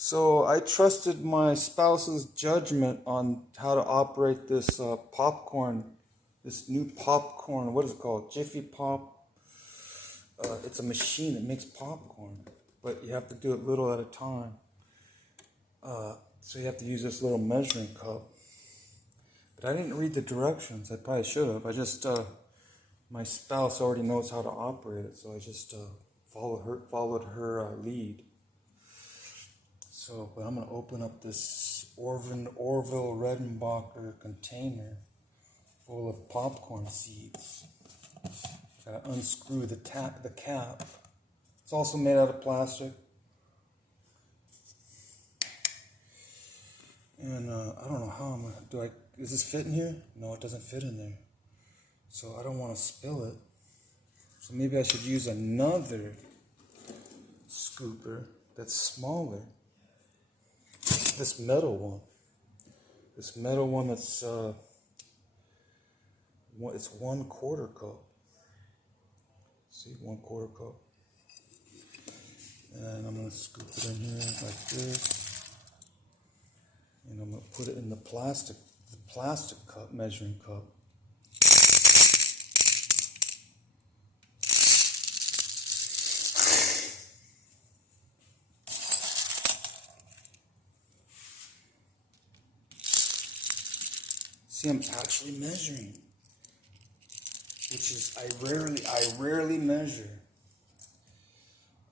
So I trusted my spouse's judgment on how to operate this popcorn, this new popcorn. What is it called? Jiffy Pop. It's a machine that makes popcorn, but you have to do it little at a time. So you have to use this little measuring cup. But I didn't read the directions. I probably should have. My spouse already knows how to operate it, so I just followed her lead. So, but I'm going to open up this Orville Redenbacher container full of popcorn seeds. Got to unscrew the cap. It's also made out of plastic. And I don't know how I'm going to, does this fit in here? No, it doesn't fit in there. So I don't want to spill it. So maybe I should use another scooper that's smaller. This metal one. This metal one that's, it's 1/4 cup. See, 1/4 cup. And I'm going to scoop it in here like this. And I'm going to put it in the plastic cup, measuring cup. See, I'm actually measuring, which is I rarely measure.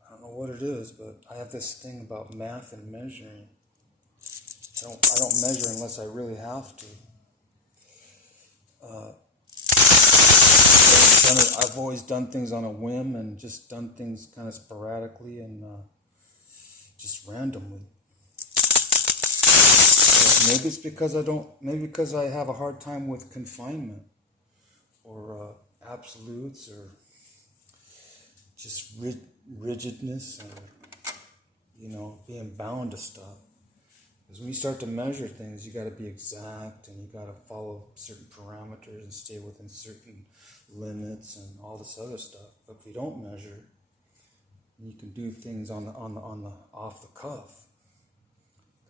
I don't know what it is, but I have this thing about math and measuring. I don't measure unless I really have to. I've always done things on a whim and just done things kind of sporadically and just randomly. So maybe it's because maybe because I have a hard time with confinement or absolutes or just rigidness or, being bound to stuff. Because when you start to measure things, you got to be exact and you got to follow certain parameters and stay within certain limits and all this other stuff. But if you don't measure, you can do things on the off the cuff,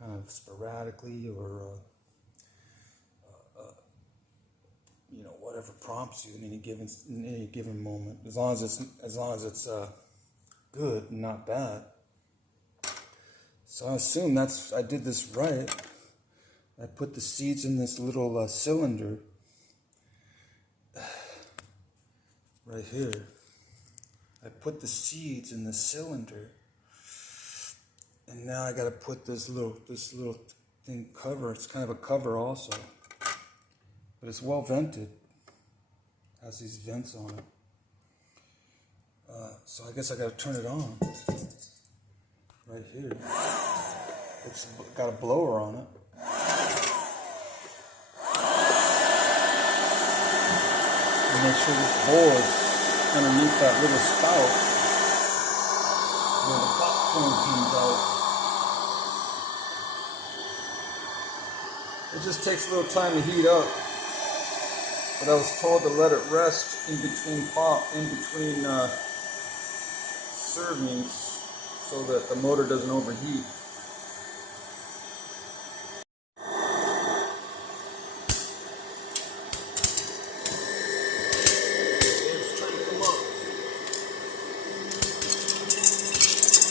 kind of sporadically or whatever prompts you in any given moment, as long as it's good and not bad. So I assume I did this right. I put the seeds in this little cylinder right here. I put the seeds in the cylinder, and now I got to put this little thing cover. It's kind of a cover also, but it's well vented. It has these vents on it. So I guess I got to turn it on. Right here. It's got a blower on it. And make sure this bowl is underneath that little spout where the popcorn comes out. It just takes a little time to heat up. But I was told to let it rest in between servings, so that the motor doesn't overheat. It's trying to come up.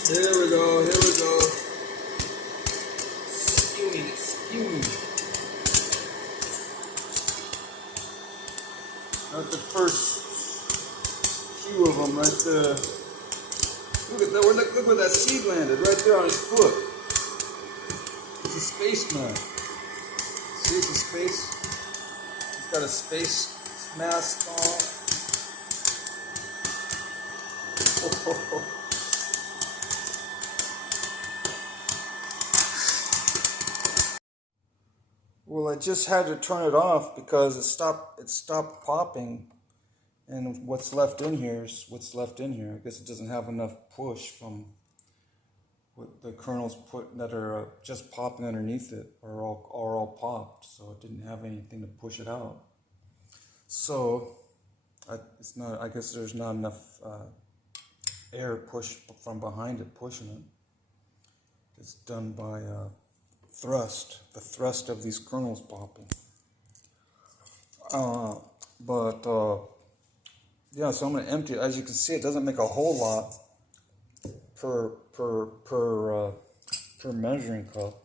Here we go. Spewing. Not the first few of them right there. Look at that! Look where that seed landed, right there on his foot. It's a spaceman. See, it's a space. He's got a space mask on. Well, I just had to turn it off because it stopped popping. And what's left in here is what's left in here. I guess it doesn't have enough push from what the kernels that are just popping underneath it are all popped. So it didn't have anything to push it out. So I guess there's not enough air push from behind it pushing it. It's done by thrust, the thrust of these kernels popping. Yeah, so I'm gonna empty it. As you can see, it doesn't make a whole lot per measuring cup.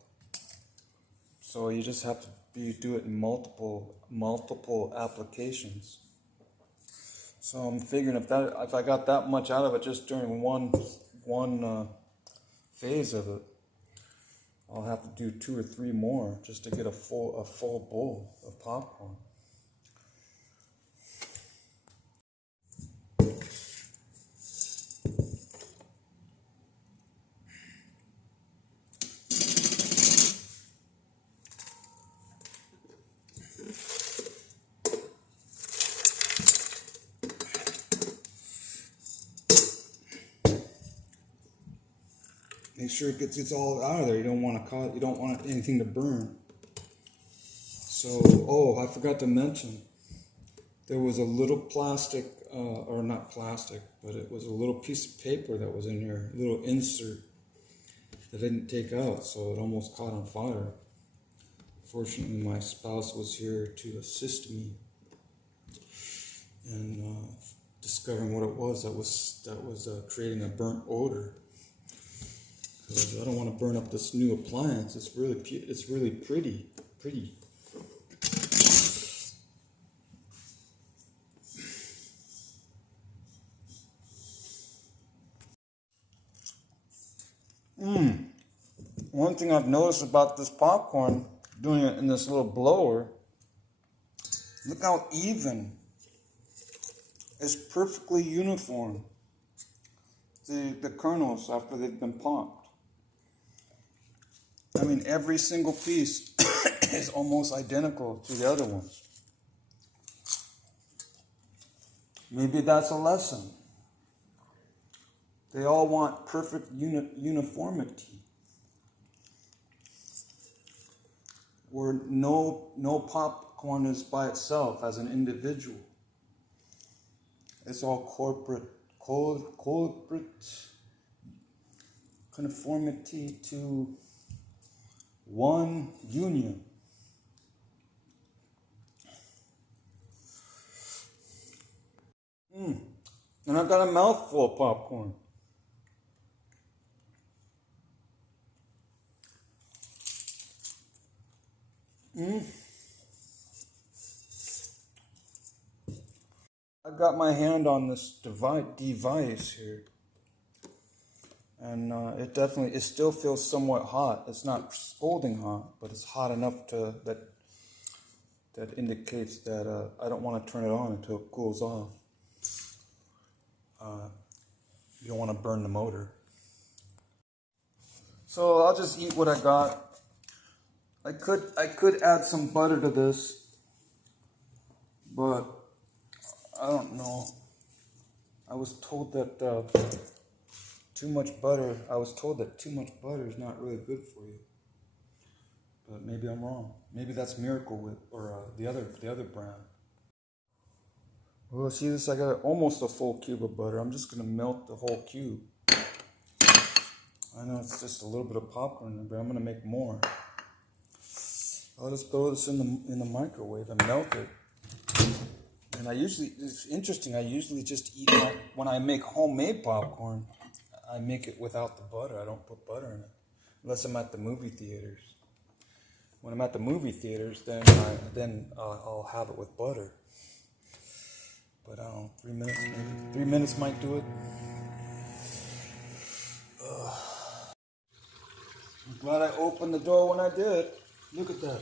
So you just have to do it in multiple applications. So I'm figuring if I got that much out of it just during one phase of it, I'll have to do 2 or 3 more just to get a full bowl of popcorn. Make sure it gets all out of there. You don't want anything to burn. So, I forgot to mention, there was a little plastic, or not plastic, but it was a little piece of paper that was in here, a little insert that I didn't take out, so it almost caught on fire. Fortunately, my spouse was here to assist me in discovering what it was that was creating a burnt odor. Because I don't want to burn up this new appliance. It's really pretty. One thing I've noticed about this popcorn, doing it in this little blower, look how even. It's perfectly uniform. The kernels after they've been popped. I mean, every single piece is almost identical to the other ones. Maybe that's a lesson. They all want perfect uniformity. Where no popcorn is by itself as an individual. It's all corporate conformity to one union. And I've got a mouthful of popcorn. I got my hand on this device here, and it still feels somewhat hot. It's not scalding hot, but it's hot enough that indicates that I don't want to turn it on until it cools off. You don't want to burn the motor. So I'll just eat what I got. I could add some butter to this, but I don't know. I was told that too much butter is not really good for you. But maybe I'm wrong. Maybe that's Miracle Whip or the other brand. Well, see this? I got almost a full cube of butter. I'm just gonna melt the whole cube. I know it's just a little bit of popcorn, but I'm gonna make more. I'll just throw this in the microwave and melt it. And it's interesting, I usually just eat when I make homemade popcorn, I make it without the butter. I don't put butter in it. Unless I'm at the movie theaters. When I'm at the movie theaters, then I'll have it with butter. But I don't know, 3 minutes maybe. 3 minutes might do it. I'm glad I opened the door when I did. Look at that.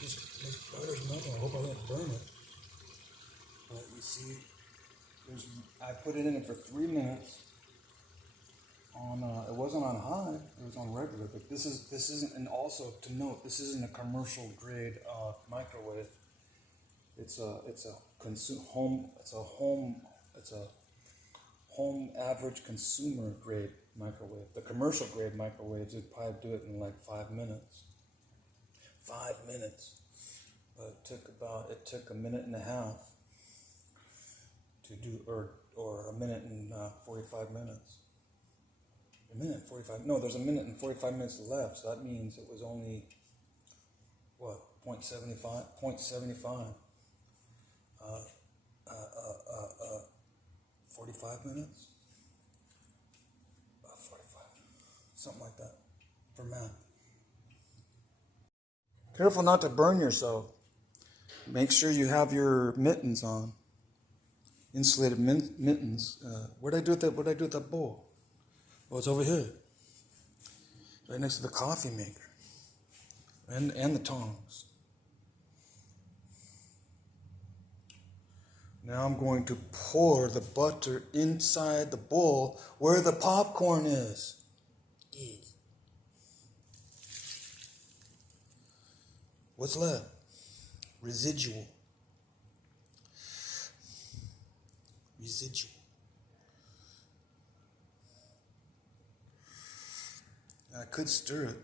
This butter's melting. I hope I didn't burn it. But you see, I put it in it for 3 minutes. It wasn't on high. It was on regular. But this isn't. And also to note, this isn't a commercial grade microwave. It's a home average consumer grade microwave. The commercial grade microwaves would probably do it in like 5 minutes. 5 minutes. But it took a minute and a half to do, or a minute and 45 minutes. A minute and 45. No, there's a minute and 45 minutes left. So that means it was only, what, 0.75? 0.75. 45 minutes? 45. Something like that for math. Careful not to burn yourself. Make sure you have your mittens on. Insulated mittens. What'd I do with that bowl? Oh, it's over here. Right next to the coffee maker. And the tongs. Now I'm going to pour the butter inside the bowl where the popcorn is. What's left? Residual. I could stir it.